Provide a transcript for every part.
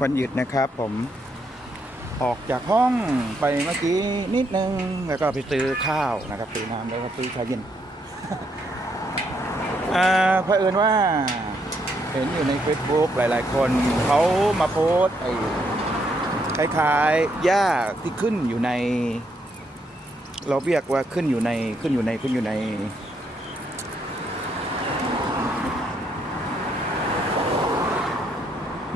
วันหยุดนะครับผมออกจากห้องไปเมื่อกี้นิดนึง แล้วก็ไปซื้อข้าวนะครับซื้อน้ำแล้วก็ซื้อชาเย็นอ่าเผอิญว่าเห็นอยู่ใน Facebook หลาย ๆ คนเขามาโพสไอ้คล้ายๆหญ้าที่ขึ้นอยู่ใน เราเรียกว่าขึ้นอยู่ในขึ้นอยู่ในขึ้นอยู่ใน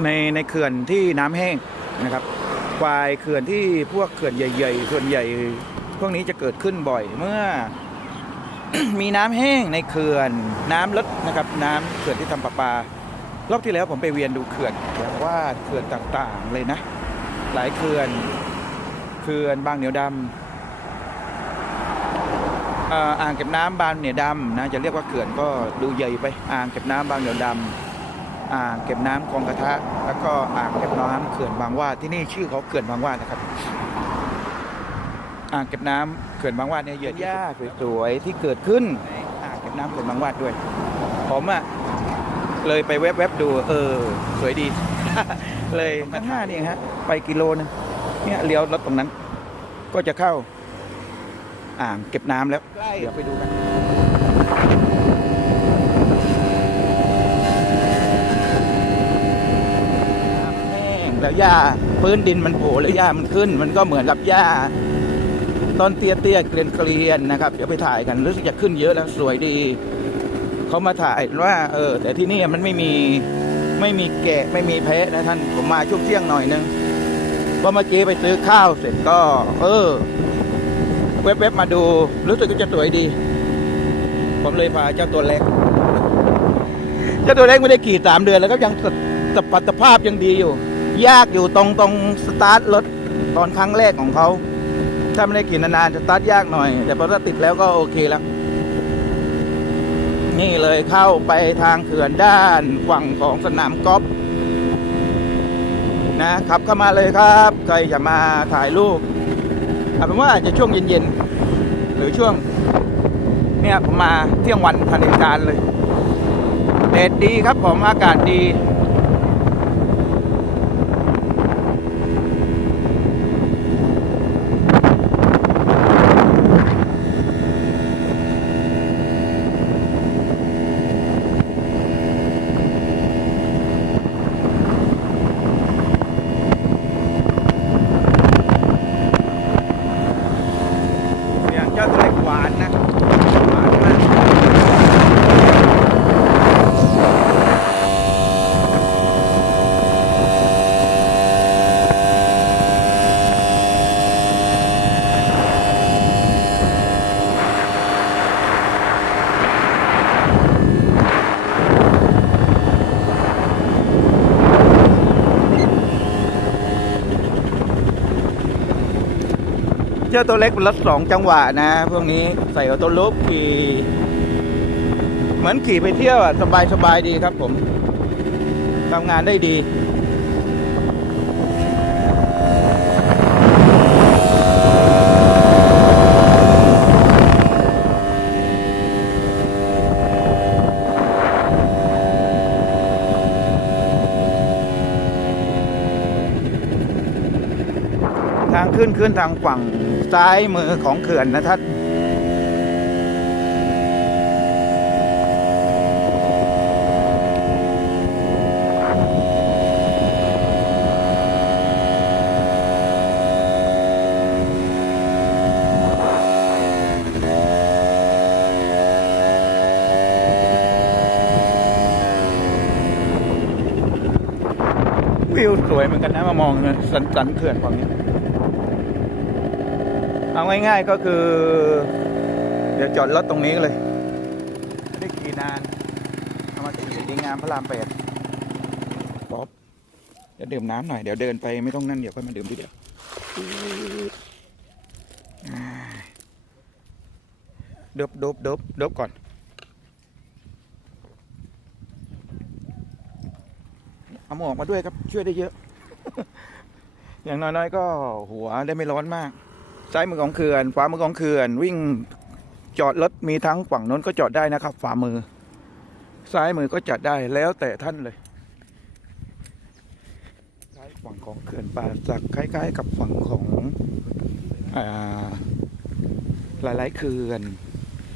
ในในเขื่อนที่น้ำแห้งนะครับควายเขื่อนที่พวกเขื่อนใหญ่ ๆ ส่วนใหญ่พวกนี้จะเกิดขึ้นบ่อยเมื่อ มีน้ำแห้งในเขื่อน น้ำลดนะครับ น้ำเขื่อนที่ทำประปารอบที่แล้วผมไปเวียนดูเขื่อนแบบว่าเขื่อนต่างๆเลยนะ หลายเขื่อนเขื่อนบางเหนียวดำอ่างเก็บน้ำบางเหนียวดำนะจะเรียกว่าเขื่อนก็ดูใหญ่ไป อ่างเก็บน้ำบางเหนียวดำ อ่างเก็บน้ำคลองกระทะ แล้วก็อ่างเก็บน้ำเขื่อนบางว่าที่นี่ชื่อเขาเขื่อนบางว่านะครับ อ่างเก็บน้ำเขื่อนบางว่าเนี่ยเยอะหญ้าสวยๆที่เกิดขึ้นในอ่างเก็บน้ำเขื่อนบางว่าด้วย ผมอะเลยไปเว็บๆดูเออ สวยดี เลยข้างหน้านี่เองฮะ ไปกิโลนึงเนี่ยเลี้ยวรถตรงนั้น ก็จะเข้า อ่างเก็บน้ำแล้วเดี๋ยวไปดูกัน แล้วหญ้าพื้นดินมันโผล่แล้วหญ้ามันขึ้น มันก็เหมือนกับหญ้าต้นเตี้ยเตี้ยเกลียนเกลียนๆนะครับเดี๋ยวไปถ่ายกันรู้สึกจะขึ้นเยอะแล้วสวยดีเขามาถ่ายว่า เออ แต่ที่นี่มันไม่มีไม่มีแกะไม่มีแพะนะท่านผมมาช่วงเที่ยงหน่อยนึงพราเมื่อกี้ไปซื้อข้าวเสร็จก็ เออเว็บๆมาดูรู้สึกว่าจะสวยดี ผมเลยพาเจ้าตัวเล็กเจ้าตัวเล็กไม่ได้ขี่สามเดือนแล้วก็ยังสสปัตภาพยังดีอยู่ ยากอยู่ตรงตรงสตาร์ทรถตอนครั้งแรกของเขาถ้าไม่ได้ขี่นานๆจะสตาร์ทยากหน่อย แต่พอถ้าติดแล้วก็โอเคแล้ว นี่เลยเข้าไปทางเขื่อนด้านฝั่งของสนามกอล์ฟนะขับเข้ามาเลยครับ ใครจะมาถ่ายรูปเอาเป็นว่าจจะช่วงเย็นๆ หรือช่วง เนี่ยผมมาเที่ยงวันทันเหตุการณ์เลยเดดดีครับผมอากาศดี อย่างเจ้าตัวเล็กหวานนะ หวานมาก เจ้าตัวเล็กเป็นรถสองจังหวะนะ พวกนี้ใส่ออโต้ลูปขี่เหมือนขี่ไปเที่ยวอะสบายสบายดีครับผมทำงานได้ดีทางขึ้นขึ้นทางฝั่ง ซ้ายมือของเขื่อนนะท่านวิวสวยเหมือนกันนะมามองนะสันสันเขื่อนฝั่งนี้ ง่ายๆก็คือ เดี๋ยวจอดรถตรงนี้เลยไม่ได้ขี่นานเอามาขี่ดีงามพระรามแปดป๊อปเดี๋ยวดื่มน้ำหน่อยเดี๋ยวเดินไปไม่ต้องนั่นเดี๋ยวค่อยมาดื่มทีเดียวอ่าเดบเดบเดบเดบก่อนเอาหมวกมาด้วยครับช่วยได้เยอะ อย่างน้อยๆก็หัวได้ไม่ร้อนมาก ซ้ายมือของเขื่อนขวามือของเขื่อน วิ่งจอดรถมีทั้งฝั่งโน้นก็จอดได้นะครับฝ่ามือ ซ้ายมือก็จอดได้แล้วแต่ท่านเลยล้ายฝั่งของเขื่อนป่าสักคล้าย ๆ กับฝั่งของอหลายๆเขื่อน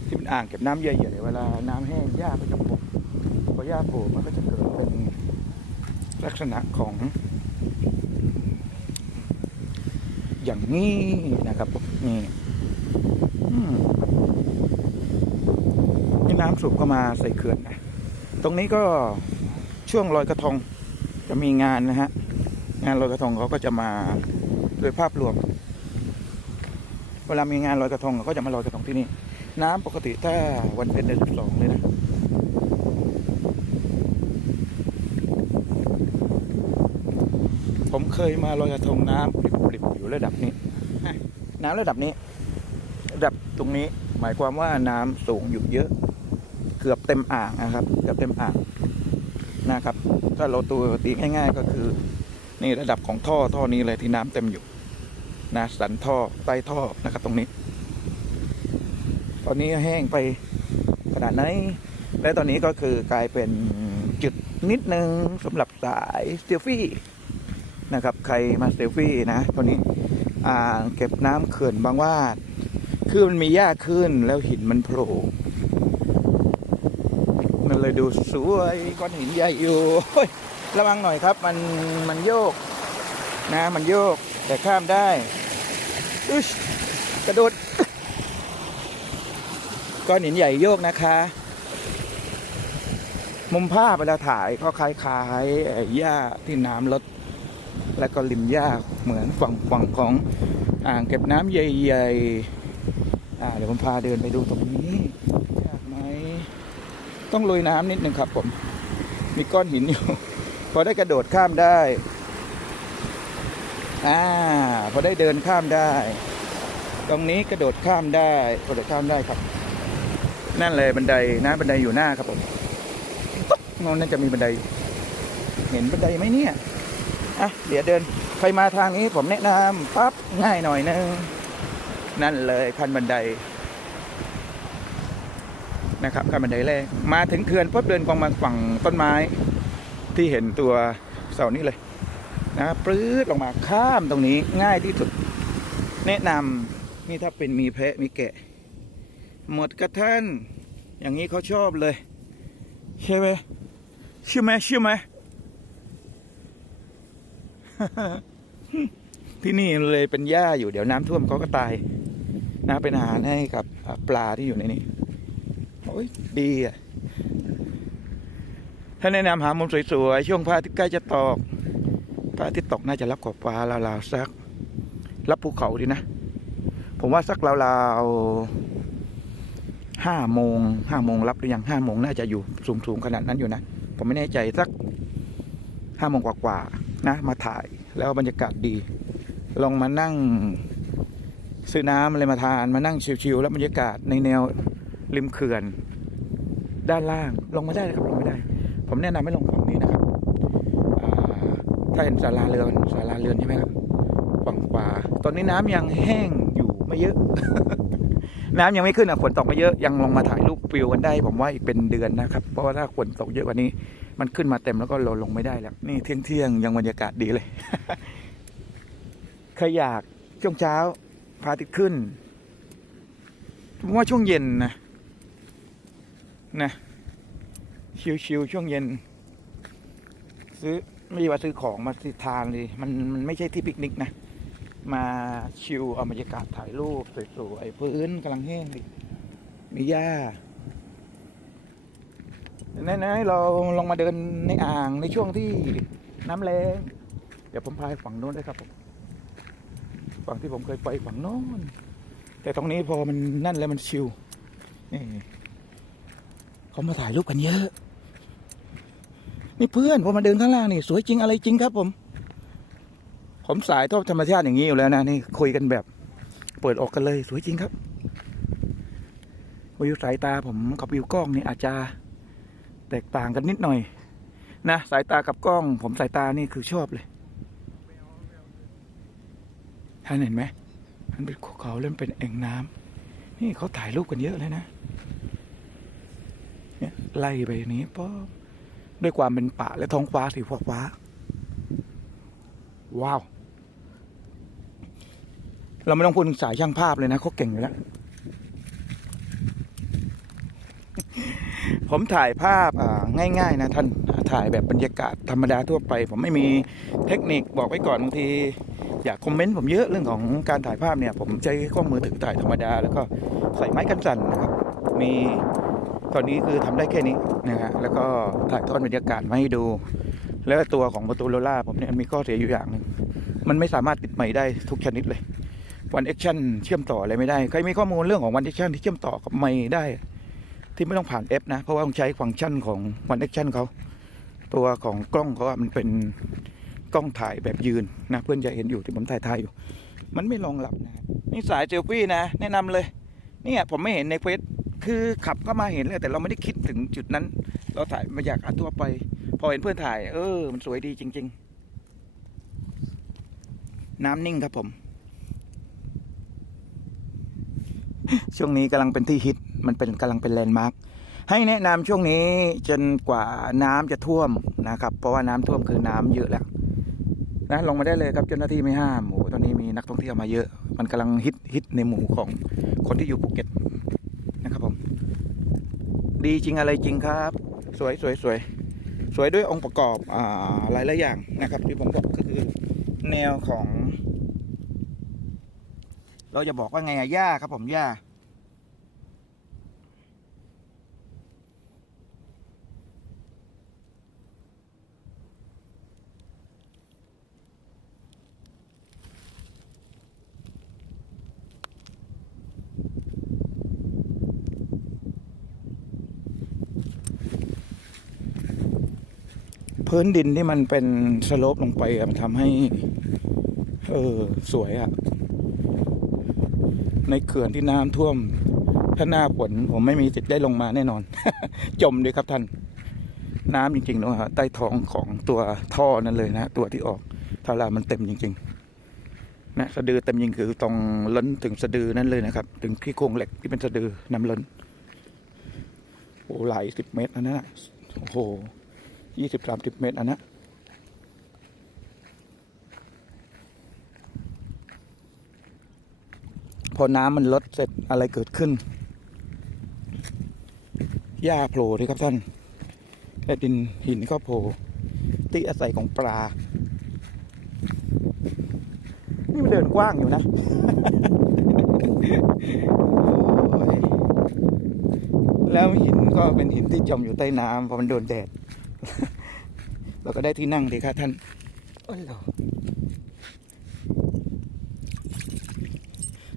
ที่เป็นอ่างเก็บน้ำใหญ่ๆเวลา น้ำแห้งหญ้าก็จะโผล่พอหญ้าโผล่มันก็จะเกิดเป็นลักษณะของ อย่างนี้นะครับนี่นี่น้ำสูบเข้ามาใส่เขื่อนนะตรงนี้ก็ช่วงลอยกระทงจะมีงานนะฮะงานลอยกระทงเขาก็จะมาโดยภาพรวม เวลามีงานลอยกระทงเขาก็จะมาลอยกระทงที่นี่ น้ำปกติถ้าวันเป็นเดือนสิบสองเลยนะผมเคยมาลอยกระทงน้ำ อยู่ระดับนี้ น้ำระดับนี้ระดับตรงนี้หมายความว่าน้ำสูงอยู่เยอะ เกือบเต็มอ่างนะครับ เกือบเต็มอ่างนะครับ ถ้าเราตัวตีง่าย ๆ ก็คือ นี่ระดับของท่อท่อนี้เลยที่น้ำเต็มอยู่นะสันท่อใต้ท่อนะครับ ตรงนี้ ตอนนี้แห้งไปขนาดไหนและตอนนี้ก็คือกลายเป็นจุดนิดนึงสำหรับสายเซลฟี่ นะครับ ใครมาเซลฟี่นะตอนนี้อ่าเก็บน้ำเขื่อนบางวาดคือมันมีหญ้าขึ้นแล้วหินมันโผล่มันเลยดูสวยก้อนหินใหญ่อยู่ระวังหน่อยครับ มันมันโยก นะ มันโยกแต่ข้ามได้อึชกระโดดก้อนหินใหญ่โยกนะคะ มุมภาพเวลาถ่ายก็คล้ายๆหญ้าที่น้ำลด แล้วก็ริมหญ้าเหมือนฝั่งฝั่งของอ่างเก็บน้ำใหญ่ๆอเดี๋ยวผมพาเดินไปดูตรงนี้ยากไหมต้องลุยน้ำนิดนึงครับผม มีก้อนหินอยู่ พอได้กระโดดข้ามได้อ่าพอได้เดินข้ามได้ ตรงนี้กระโดดข้ามได้กระโดดข้ามได้ครับ นั่นเลยบันไดนะบันไดอยู่หน้าครับผมตุ๊กนนน่าจะมีบันได เห็นบันไดไหมเนี่ย อะเดี๋ยวเดินใครมาทางนี้ผมแนะนำปั๊บง่ายหน่อยนึงนั่นเลยขั้นบันไดนะครับขั้นบันไดแรกมาถึงเขื่อนปุ๊บเดินกองมาฝั่งต้นไม้ ที่เห็นตัวเสานี้เลยนะปลื้ดลงมาข้ามตรงนี้ง่ายที่สุด แนะนำนี่ถ้าเป็นมีแพะมีแกะ หมดกระท่านอย่างนี้เขาชอบเลย ใช่ไหมใช่ไหมใช่ไหม ที่นี่เลยเป็นหญ้าอยู่เดี๋ยวน้ำท่วมเขาก็ตายนะเป็นอาหารให้กับปลาที่อยู่ในนี้โอ้ยดีอะถ้าแนะนำหามุมสวยๆช่วงพระอาทิตย์ใกล้จะตกพระอาทิตย์ตกน่าจะรับขอบฟ้าราวๆสัก รับภูเขาดีนะ ผมว่าสักราวๆห้าโมงห้าโมงรับหรือยังห้าโมงน่าจะอยู่สูงๆขนาดนั้นอยู่นะ ผมไม่แน่ใจสักห้าโมงกว่าๆ นะมาถ่ายแล้วบรรยากาศดี ลองมานั่งซื้อน้ำอะไรมาทานมานั่งชิวๆแล้วบรรยากาศในแนวริมเขื่อน ด้านล่างลงมาได้เลยครับลงไม่ได้ ผมแนะนำให้ลงฝั่งนี้นะครับถ้าเห็นศาลาเรือนศาลาเรือนใช่ไหมครับฝั่งขวาตอนนี้น้ำยังแห้งอยู่ไม่เยอะ น้ำยังไม่ขึ้นอะฝนตกไม่เยอะยังลงมาถ่ายรูปวิวกันได้ ผมว่าอีกเป็นเดือนนะครับ เพราะว่าถ้าฝนตกเยอะกว่านี้ มันขึ้นมาเต็มแล้วก็ลงลงไม่ได้แล้วนี่เที่ยงเที่ยงๆยังบรรยากาศดีเลยใครอยากช่วงเช้าพระอาทิตย์ขึ้นผมว่าช่วงเย็นนะนะชิวๆช่วงเย็น ซื้อไม่ใช่ว่าซื้อของมาซื้อทานเลยมันมันไม่ใช่ที่ปิกนิกนะ มาชิวเอาบรรยากาศถ่ายรูปสวยๆพื้นกำลังแห้งดิมีหญ้า ไหนๆเราลองมาเดินในอ่างในช่วงที่น้ำแรงเดี๋ยวผมพาไปฝั่งโน้นด้วยครับผมฝั่งที่ผมเคยไปฝั่งโน้นแต่ตรงนี้พอมันนั่นแล้วมันชิวนี่เขามาถ่ายรูปกันเยอะ นี่เพื่อนผมมาเดินข้างล่างนี่ สวยจริงอะไรจริงครับผม ผมสายทบธรรมชาติอย่างนี้อยู่แล้วนะนี่คุยกันแบบ เปิดออกกันเลย สวยจริงครับวิวสายตาผมกับวิวกล้องนี่อาจจะ แตกต่างกันนิดหน่อย นะ สายตากับกล้องผมสายตานี่คือชอบเลยท่านเห็นไหมมันเป็นเขาเริ่มเป็นแอ่งน้ำนี่เขาถ่ายรูปกันเยอะเลยนะเนี่ยไล่ไปนี้ป๊อบด้วยความเป็นป่าและท้องฟ้าสีฟ้าฟ้า ว้าว เราไม่ต้องพูดถึงสายช่างภาพเลยนะเขาเก่งอยู่แล้ว ผมถ่ายภาพง่ายๆนะท่านถ่ายแบบบรรยากาศธรรมดาทั่วไป ผมไม่มีเทคนิคบอกไว้ก่อนบางทีอยากคอมเมนต์ผมเยอะเรื่องของการถ่ายภาพเนี่ย ผมใช้กล้องมือถือถ่ายธรรมดา แล้วก็ใส่ไม้กันสั่นนะครับมีตอนนี้คือทำได้แค่นี้นะฮะแล้วก็ถ่ายทอดบรรยากาศมาให้ดู แล้วตัวของประตูโลล่าผมเนี่ยมีข้อเสียอยู่อย่างหนึ่งมันไม่สามารถติดใหม่ได้ทุกชนิดเลยวันแอคชั่นเชื่อมต่ออะไรไม่ได้ ใครมีข้อมูลเรื่องของวันแอคชั่นที่เชื่อมต่อกับไม่ได้ ที่ไม่ต้องผ่านแอปนะ เพราะว่าต้องใช้ฟังก์ชันของวันแอคชั่นเขาตัวของกล้องเขาอะมันเป็นกล้องถ่ายแบบยืนนะ เพื่อนจะเห็นอยู่ที่ผมถ่ายถ่ายอยู่ มันไม่รองรับนะนี่สายเซลฟี่นะ แนะนำเลยเนี่ยผมไม่เห็นในเฟซคือขับก็มาเห็นเลยแต่เราไม่ได้คิดถึงจุดนั้น เราถ่ายมาอยากอัดทั่วไป พอเห็นเพื่อนถ่าย เออ มันสวยดีจริง ๆ น้ำนิ่งครับผม ช่วงนี้กำลังเป็นที่ฮิต มันเป็นกำลังเป็นแลนด์มาร์คให้แนะนำช่วงนี้จนกว่าน้ำจะท่วมนะครับ เพราะว่าน้ำท่วมคือน้ำเยอะแล้วนะลงมาได้เลยครับเจ้าหน้าที่ไม่ห้ามโอ้ตอนนี้มีนักท่องเที่ยวมาเยอะ มันกำลังฮิตฮิตในหมู่ของคนที่อยู่ภูเก็ตนะครับผม ดีจริงอะไรจริงครับ สวยสวยสวยสวยด้วยองค์ประกอบอ่าหลายหลายอย่างนะครับ ที่ผมบอกก็คือแนวของ เราจะบอกว่าไงอะหญ้าครับผมหญ้า พื้นดินที่มันเป็นสโลปลงไปมันทำให้ เออ สวยอะในเขื่อนที่น้ำท่วม ถ้าหน้าฝนผมไม่มีสิทธิ์ได้ลงมาแน่นอน จมเลยครับท่าน น้ำจริงๆเนอะใต้ท้องของตัวท่อนั่นเลยนะตัวที่ออกถ้าลามันเต็มจริง ๆ นะสะดือเต็มจริงคือตรงล้นถึงสะดือนั่นเลยนะครับ ถึงที่โครงเหล็กที่เป็นสะดือน้ำล้นโอ้หลายสิบเมตรนะนะโอ้โห ยี่สิบสามสิบเมตรอันนะพอน้ำมันลดเสร็จอะไรเกิดขึ้น หญ้าโผล่เลยครับท่านและดินหินก็โผล่ที่อาศัยของปลา นี่มันเดินกว้างอยู่นะแล้วหินก็เป็นหินที่จมอยู่ใต้น้ำเพราะมันโดนแดด เราก็ได้ที่นั่งดีครับท่านโอ้โห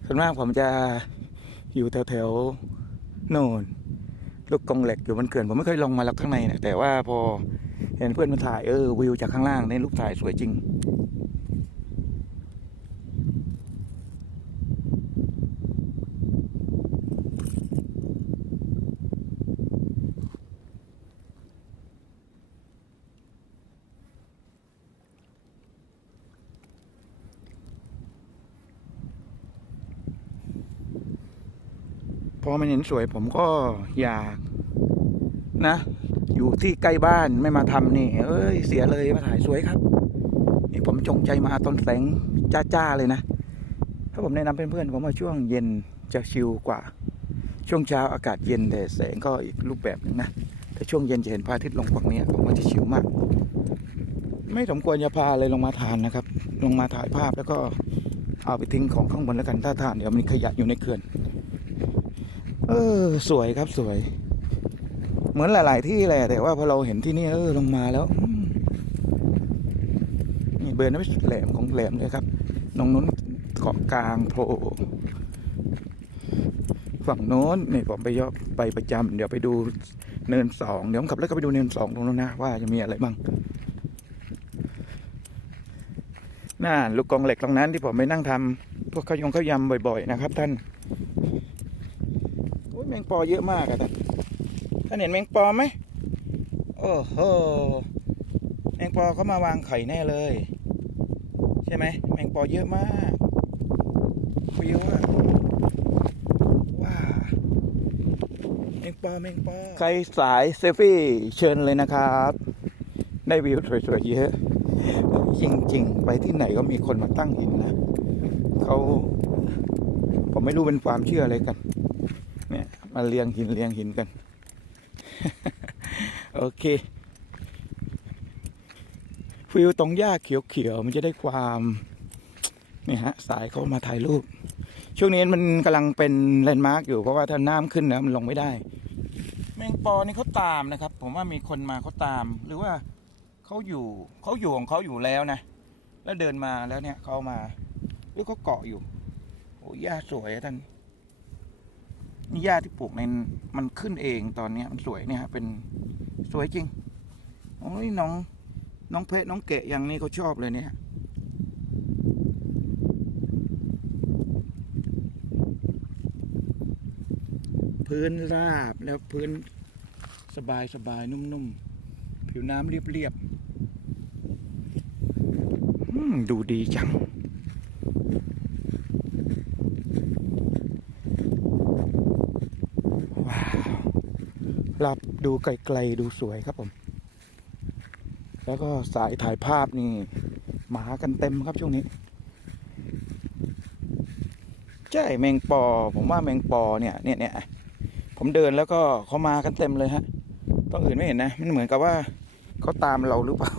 ส่วนมากผมจะอยู่แถวๆโน่นลูกกรงเหล็กอยู่บนเขื่อนผมไม่เคยลงมาแล้วข้างในนะแต่ว่าพอเห็นเพื่อนมาถ่ายเออวิวจากข้างล่างในลูกถ่ายสวยจริง มันเห็นสวย ผมก็อยากนะ อยู่ที่ใกล้บ้านไม่มาทำนี่ เอ้ย เสียเลยมาถ่ายสวยครับ นี่ผมจงใจมาตอนแสงจ้าๆเลยนะ ถ้าผมแนะนำเพื่อนๆผมว่าช่วงเย็นจะชิลกว่า ช่วงเช้าอากาศเย็นแต่แสงก็อีกรูปแบบหนึงนะแต่ช่วงเย็นจะเห็นพระอาทิตย์ลงฝั่งนี้ผมว่าจะชิลมาก ไม่สมควรจะพาอะไรลงมาทานนะครับ ลงมาถ่ายภาพแล้วก็เอาไปทิ้งของข้างบนแล้วกันถ้าทานเดี๋ยวมันขยะอยู่ในเขื่อน เออ สวยครับสวย เหมือนหลาย ๆ ที่แหละแต่ว่าพอเราเห็นที่นี่เออลงมาแล้วมนี่เบอร์นั้นเป็นสุดแหลมของแหลมเลยครับตรงนู้นเกาะกลางโผล่ฝั่งโน้นนี่ผมไปยอบไปประจำเดี๋ยวไปดูเนินสองเดี๋ยวผมขับแล้วก็ไปดูเนินสองตรงนู้นนะว่าจะมีอะไรบ้างน่าลูกกองเหล็กตรงนั้นที่ผมไปนั่งทำพวกข้าวยงข้าวยำบ่อย ๆ นะครับ ท่าน ปอเยอะมากอะท่านท่านเห็นแมงปอไหมโอ้โหแมงปอเขามาวางไข่แน่เลย ใช่ไหมแมงปอเยอะมากวิวอะว้าแมงปอแมงปอใครสายเซฟี่เชิญเลยนะครับ ได้วิวสวยๆเยอะจริงๆ ไปที่ไหนก็มีคนมาตั้งหินนะเขาผมไม่รู้เป็นความเชื่ออะไรกัน มาเรียงหินเรียงหินกัน โอเคฟิลตรงหญ้าเขียวๆมันจะได้ความนี่ฮะสายเขามาถ่ายรูป ช่วงนี้มันกำลังเป็นแลนด์มาร์กอยู่เพราะว่าถ้าน้ำขึ้นนะมันลงไม่ได้ แมงปอนี่เขาตามนะครับ ผมว่ามีคนมาเขาตาม หรือว่าเขาอยู่เขาอยู่ของเขาอยู่แล้วนะแล้วเดินมาแล้วเนี่ยเขามาหรือเขาเกาะอยู่โอ้หญ้าสวยท่าน นี่หญ้าที่ปลูกในมันขึ้นเองตอนนี้มันสวยเนี่ยฮะเป็นสวยจริงโอ้ยน้องน้องเพชรน้องเกะอย่างนี้เขาชอบเลยเนี่ยพื้นราบแล้วพื้นสบายสบายนุ่มๆ ผิวน้ำเรียบๆดูดีจัง ว้าว รับดูไกลๆดูสวยครับผม แล้วก็สายถ่ายภาพนี่หมากันเต็มครับช่วงนี้ ใช่แมงปอ ผมว่าแมงปอเนี่ยเนี่ยเนี่ยผมเดินแล้วก็เขามากันเต็มเลยฮะต้องอื่นไม่เห็นนะ มันเหมือนกับว่าเขาตามเราหรือเปล่า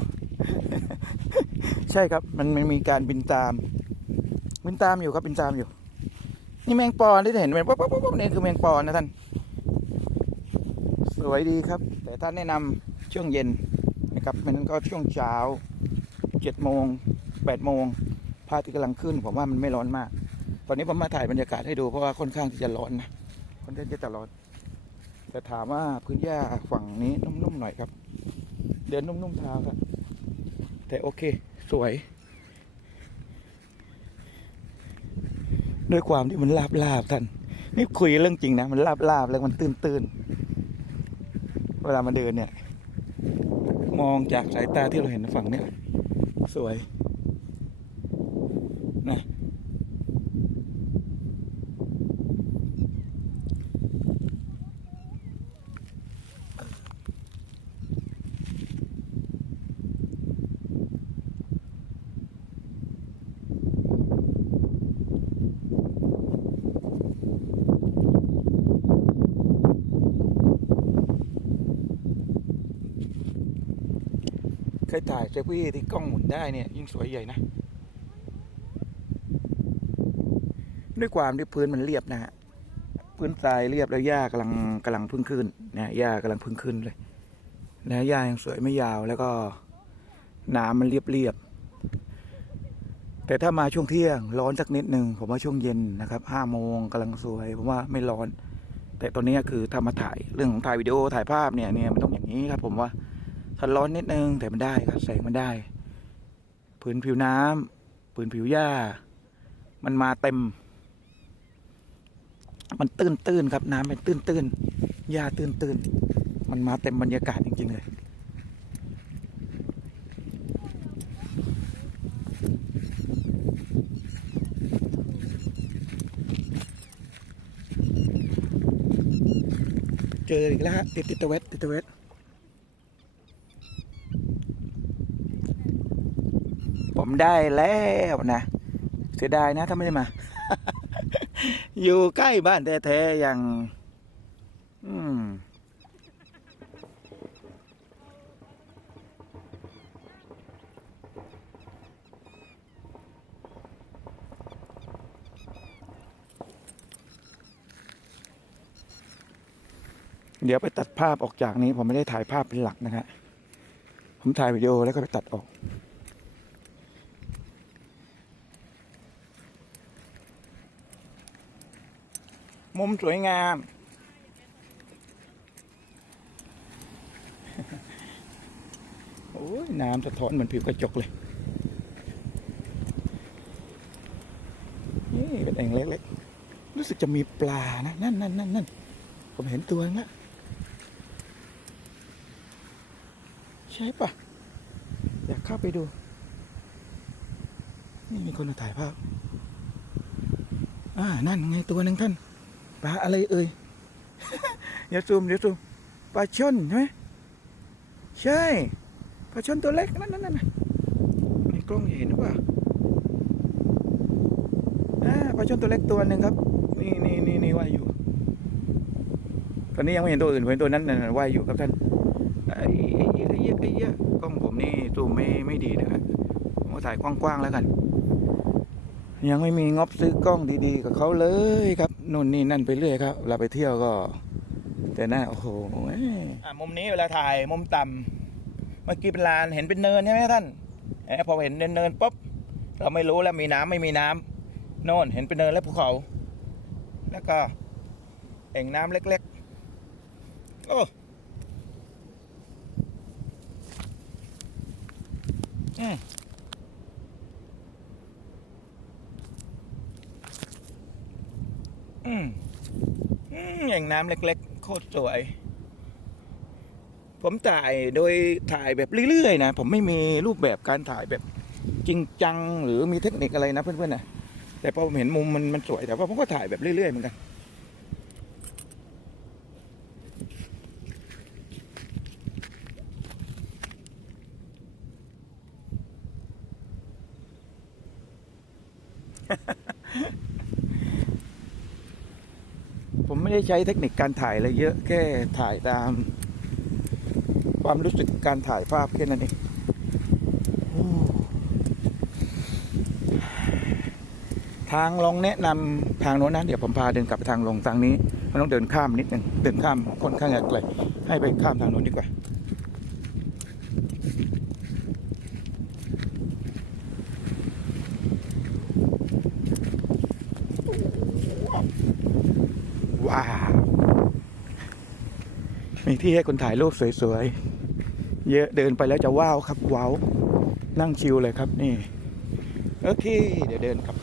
ใช่ครับ มันมันมีการบินตาม บินตามอยู่ครับบินตามอยู่ นี่แมงปอที่เห็นเป็นป๊บป๊บป๊บป๊บนี่คือแมงปอนะท่าน วยดีครับ แต่ท่านแนะนำช่วงเย็นนะครับมันก็ช่วงเช้าเจ็ดโมงแปดโมงพระอาทิตย์กำลังขึ้น ผมว่ามันไม่ร้อนมาก ตอนนี้ผมมาถ่ายบรรยากาศให้ดูเพราะว่าค่อนข้างที่จะร้อนนะคอนเทนต์จะตลอดแต่ถามว่าพื้นหญ้าฝั่งนี้นุ่มๆหน่อยครับ เดินนุ่มๆเท้าครับ แต่โอเคสวย ด้วยความที่มันลาบลาบๆท่าน นี่คุยเรื่องจริงนะ มันลาบลาบๆแล้วมันตื้นตื้นๆ เวลามาเดินเนี่ย มองจากสายตาที่เราเห็นฝั่งเนี้ยสวย นะ เคยถ่ายเซลฟี่ที่กล้องหมุนได้เนี่ยยิ่งสวยใหญ่นะด้วยความที่พื้นมันเรียบนะฮะพื้นทรายเรียบแล้วหญ้ากำลังกำลังพึ่งขึ้นนะหญ้ากำลังพึ่งขึ้นเลยนะหญ้ายังสวยไม่ยาวแล้วก็น้ำมันเรียบเรียบแต่ถ้ามาช่วงเที่ยงร้อนสักนิดหนึ่งผมว่าช่วงเย็นนะครับห้าโมงกำลังสวยผมว่าไม่ร้อน แต่ตอนนี้คือถ้ามาถ่ายเรื่องของถ่ายวิดีโอถ่ายภาพเนี่ยเนี่ยมันต้องอย่างนี้ครับผมว่า ถ้าร้อนนิดนึงแต่มันได้ครับแสงมันได้พื้นผิวน้ำพื้นผิวหญ้า มันมาเต็ม มันตื้นตื้นๆครับน้ำเป็นตื้นตื้นๆหญ้าตื้นตื้นๆมันมาเต็มบรรยากาศจริงๆเลยเจออีกแล้วฮะติดติดตะเวทติดตะเวท ผมได้แล้วนะเสียดายนะถ้าไม่ได้มา อยู่ใกล้บ้านแท้ๆอย่างอืมเดี๋ยวไปตัดภาพออกจากนี้ ผมไม่ได้ถ่ายภาพเป็นหลักนะฮะผมถ่ายวิดีโอแล้วก็ไปตัดออก มุมสวยงาม โอ้ยน้ำสะท้อนเหมือนผิวกระจกเลย นี่เป็นแอ่งเล็กๆ รู้สึกจะมีปลานะ นั่นนั่นนั่นนั่นผมเห็นตัวนึงละใช่ปะอยากเข้าไปดู นี่มีคนมาถ่ายภาพ อ่า นั่นไงตัวหนึ่งท่าน ลาอะไรเอ่ย เดี๋ยวซูมเดี๋ยวซูมปลาช่อนใช่ไหมใช่ปลาช่อนตัวเล็กนั่นนั่นนั่นนี่กล้องเห็นหรือเปล่าปลาช่อนตัวเล็กตัวหนึ่งครับ นี่นี่นี่นี่ว่ายอยู่ ตอนนี้ยังไม่เห็นตัวอื่นเห็นตัวนั้นน่ะว่ายอยู่ครับท่านไอ้เยไอ้เยอ้เหี้ยกล้องผมนี่ซูมไม่ไม่ดีนะครับผมถ่ายกว้างๆแล้วกัน ยังไม่มีงบซื้อกล้องดีๆกับเขาเลยครับ นู่นนี่นั่นไปเรื่อยครับเราไปเที่ยวก็ แต่น่าโอ้โหอะมุมนี้เวลาถ่ายมุมต่ำเมื่อกี้เป็นลานเห็นเป็นเนินใช่ไหมท่านเอ้พอเห็นเนินเนินปุ๊บเราไม่รู้แล้วมีน้ำไม่มีน้ำโน่นเห็นเป็นเนินและภูเขา แล้วก็เอ่งน้ำเล็กๆโอ้อืม อืมอืมเอ่งน้ำเล็ก ๆ โคตรสวย ผมถ่ายโดยถ่ายแบบเรื่อยๆนะ ผมไม่มีรูปแบบการถ่ายแบบจริงจัง หรือมีเทคนิคอะไรนะเพื่อนๆนะแต่พอผมเห็นมุมมันมันสวยแต่ว่าผมก็ถ่ายแบบเรื่อยๆเหมือนกันผม ได้ใช้เทคนิคการถ่ายอะไรเยอะแค่ถ่ายตาม ความรู้สึกการถ่ายภาพแค่นั้นเองทางลงแนะนำทางโน้นนะเดี๋ยวผมพาเดินกลับไปทางลงทางนี้มันต้องเดินข้ามนิดนึงเดินข้ามค่อนข้างจะไกลให้ไปข้ามทางโน้นดีกว่า ว้าวมี ที่ให้คนถ่ายรูปสวยๆ เยอะเดินไปแล้วจะว้าวครับว้าวนั่งชิลเลยครับนี่โอเคเดี๋ยวเดินกลับ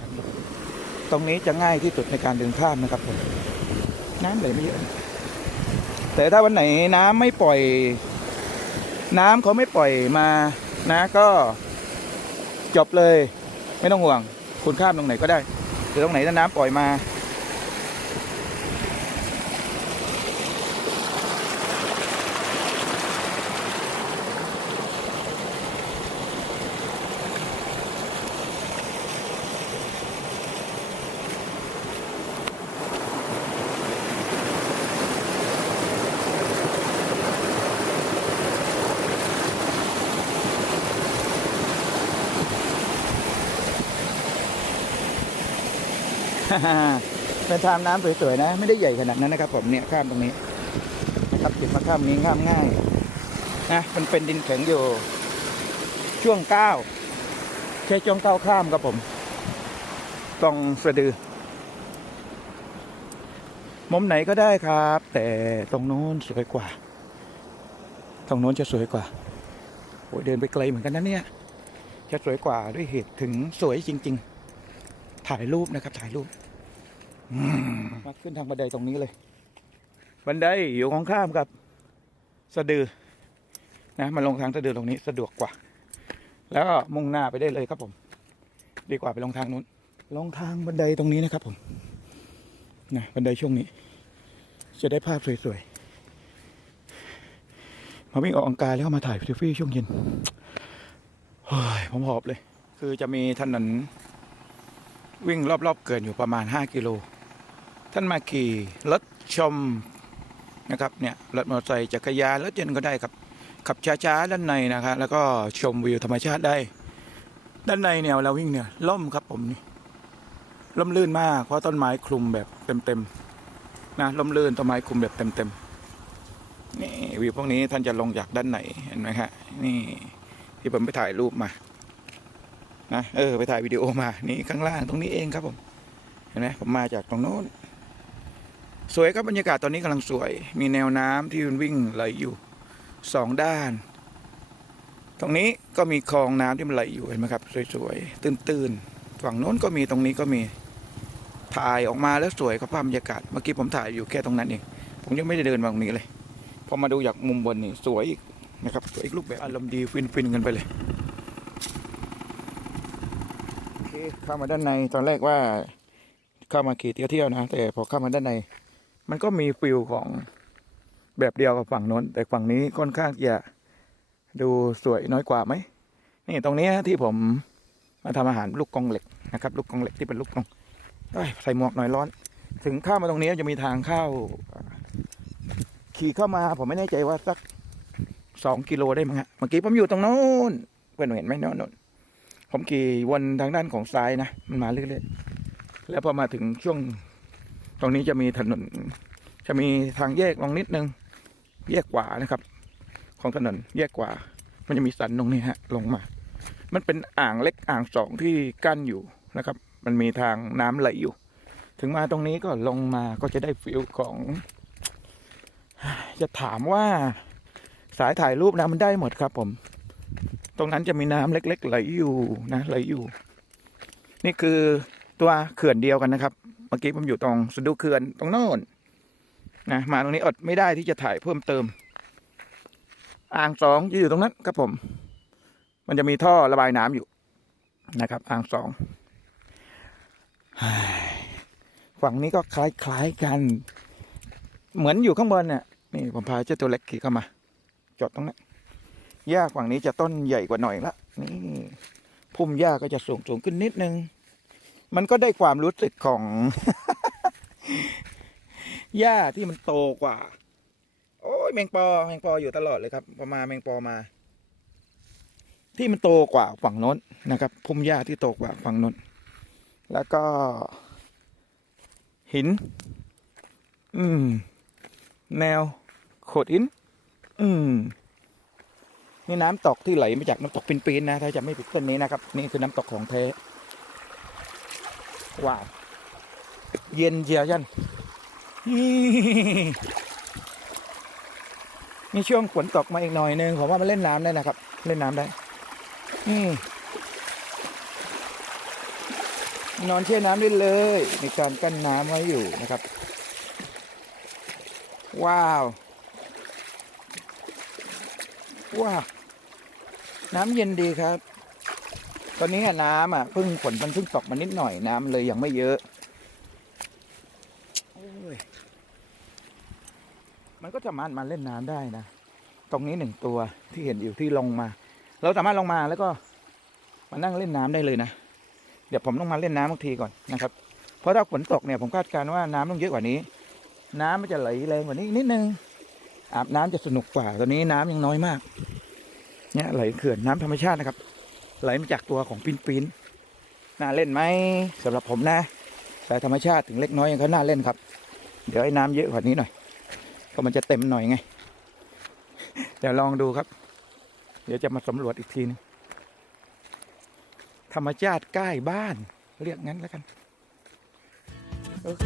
ตรงนี้จะง่ายที่สุดในการเดินข้ามนะครับผมน้ำไหลไม่เยอะ แต่ถ้าวันไหนน้ำไม่ปล่อย น้ำเขาไม่ปล่อยมานะก็จบเลย ไม่ต้องห่วง คุณข้ามตรงไหนก็ได้หรือตรงไหนถ้าน้ำปล่อยมา เป็นทางน้ำสวยๆนะ ไม่ได้ใหญ่ขนาดนั้นนะครับ ผมเนี่ยข้ามตรงนี้นะครับติดมาข้ามนี้ข้ามง่ายนะมันเป็นดินแข็งอยู่ ช่วงเก้าใช้ช่วงเก้าข้ามครับผมตรงสะดือมุมไหนก็ได้ครับ แต่ตรงโน้นสวยกว่า ตรงโน้นจะสวยกว่าโอ้ยเดินไปไกลเหมือนกันนะเนี่ย จะสวยกว่าด้วยเหตุถึงสวยจริง ๆ ถ่ายรูปนะครับถ่ายรูป มมาขึ้นทางบันไดตรงนี้เลย บันไดอยู่ของข้ามกับ สะดือ นะมาลงทางสะดือตรงนี้สะดวกกว่า แล้วก็มุ่งหน้าไปได้เลยครับผม ดีกว่าไปลงทางนู้น ลงทางบันไดตรงนี้นะครับผมนะบันไดช่วงนี้ จะได้ภาพสวยๆมาวิ่งออกกำลังกายแล้วก็มาถ่ายฟิลฟี่ช่วงเย็นเฮ้ยผมหอบเลย คือจะมีถนนวิ่งรอบๆเกินอยู่ประมาณ 5 กิโล ท่านมาขี่รถชมนะครับเนี่ยรถมอเตอร์ไซค์จักรยานรถยนต์ก็ได้ครับขับช้าๆด้านในนะครับแล้วก็ชมวิวธรรมชาติได้ ด้านในเนี่ยเราวิ่งเนี่ยล่มครับผมนี่ล่มลื่นมากเพราะต้นไม้คลุมแบบเต็มๆนะล่มลื่นต้นไม้คลุมแบบเต็มๆนี่วิวพวกนี้ท่านจะลงจากด้านไหนเห็นไหมฮะนี่ที่ผมไปถ่ายรูปมานะเออไปถ่ายวิดีโอมานี่ข้างล่างตรงนี้เองครับผมเห็นไหมผมมาจากตรงโน้น สวยครับบรรยากาศตอนนี้กำลังสวย มีแนวน้ำที่มันวิ่งไหลอยู่สองด้าน ตรงนี้ก็มีคลองน้ำที่มันไหลอยู่เห็นไหมครับ สวยๆตื้นๆฝั่งโน้นก็มีตรงนี้ก็มีถ่ายออกมาแล้วสวยครับภาพบรรยากาศเมื่อกี้ผมถ่ายอยู่แค่ตรงนั้นเองผมยังไม่ได้เดินมาตรงนี้เลยพอมาดูจากมุมบนนี่สวยอีกนะครับสวยอีกรูปแบบอารมณ์ดีฟินๆกันไปเลยเคเข้ามาด้านในตอนแรกว่าเข้ามาขี่เที่ยวๆนะ แต่พอเข้ามาด้านใน มันก็มีฟิลของแบบเดียวกับฝั่งโน้น แต่ฝั่งนี้ค่อนข้างจะดูสวยน้อยกว่าไหมนี่ตรงนี้ที่ผมมาทำอาหารลูกกรงเหล็กนะครับ ลูกกรงเหล็กที่เป็นลูกกรงใส่หมวกหน่อยร้อน ถึงเข้ามาตรงนี้จะมีทางเข้า ขี่เข้ามาผมไม่แน่ใจว่าสักสองกิโลได้มั้งฮะเมื่อกี้ผมอยู่ตรงโน้นเพื่อนเห็นไหมโน้นโนนผมขี่วนทางด้านของซ้ายนะมันมาเรื่อยๆแล้วพอมาถึงช่วง รงนี้จะมีถนน จะมีทางแยกลงนิดนึง แยกขวานะครับ ของถนนแยกขวามันจะมีสันตรงนี้ฮะ ลงมา มันเป็นอ่างเล็กอ่างสองที่กั้นอยู่นะครับ มันมีทางน้ำไหลอยู่ ถึงมาตรงนี้ก็ลงมาก็จะได้ฟิลของ จะถามว่าสายถ่ายรูปนะมันได้หมดครับ ผม ตรงนั้นจะมีน้ำเล็ก ๆ ไหลอยู่นะไหลอยู่ นี่คือตัวเขื่อนเดียวกันนะครับ มื่อกี้ผมอยู่ตรงสะดุเขื่อนตรงโน้นนะมาตรงนี้อดไม่ได้ที่จะถ่ายเพิ่มเติม อ่างสองจะอยู่ตรงนั้นครับผม มันจะมีท่อระบายน้ำอยู่นะครับ อ่างสองฝั่งนี้ก็คล้ายๆกัน เหมือนอยู่ข้างบนเนี่ยนี่ผมพาเจ้าตัวเล็กขี่เข้ามา จอดตรงนั้นหญ้าฝั่งนี้จะต้นใหญ่กว่าหน่อยละนี่พุ่มหญ้าก็จะสูงสูงขึ้นนิดนึง มันก็ได้ความรู้สึกของ หญ้าที่มันโตกว่า โอ้ยแมงปอแมงปออยู่ตลอดเลยครับพอมาแมงปอมา ที่มันโตกว่าฝั่งโน้นนะครับพุ่มหญ้าที่โตกว่าฝั่งโน้นแล้วก็ หิน อืม แนว โขดหิน อืมนี่น้ำตกที่ไหลมาจากน้ำตกปีนๆนะ ถ้าจะไม่ผิดต้นนี้นะครับ นี่คือน้ำตกของแท้ ว้าวเย็นเจียวยันนี่ช่วงฝนตกมาอีกหน่อยนึงผมว่ามาเล่นน้ำได้นะครับ เล่นน้ำได้นอนเช่น้ำได้เลยมีการกั้นน้ำไว้อยู่นะครับ ว้าว ว้าว น้ำเย็นดีครับ ตอนนี้น้ำอะพิ่งฝนมันเพิ่งตกมานิดหน่อยน้ำเลยยังไม่เยอะอยมันก็สามารถมาเล่นน้ำได้นะ ตรงนี้หนึ่งตัวที่เห็นอยู่ที่ลงมา เราสามารถลงมาแล้วก็มานั่งเล่นน้ำได้เลยนะ เดี๋ยวผมต้องมาเล่นน้ำบางทีก่อนนะครับ เพราะถ้าฝนตกเนี่ยผมคาดการณ์ว่าน้ำต้องเยอะกว่านี้ น้ำมันจะไหลแรงกว่านี้นิดนึง อาบน้ำจะสนุกกว่า ตอนนี้น้ำยังน้อยมาก เนี่ยไหลเขื่อนน้ำธรรมชาตินะครับ ไหลมาจากตัวของปิ้นปิ้นน่าเล่นไหมสำหรับผมนะสายธรรมชาติถึงเล็กน้อยยังเขาน่าเล่นครับ เดี๋ยวให้น้ำเยอะกว่านี้หน่อยก็มันจะเต็มหน่อยไงเดี๋ยวลองดูครับ เดี๋ยวจะมาสำรวจอีกทีนึงธรรมชาติใกล้บ้าน เรียกงั้นแล้วกัน โอเค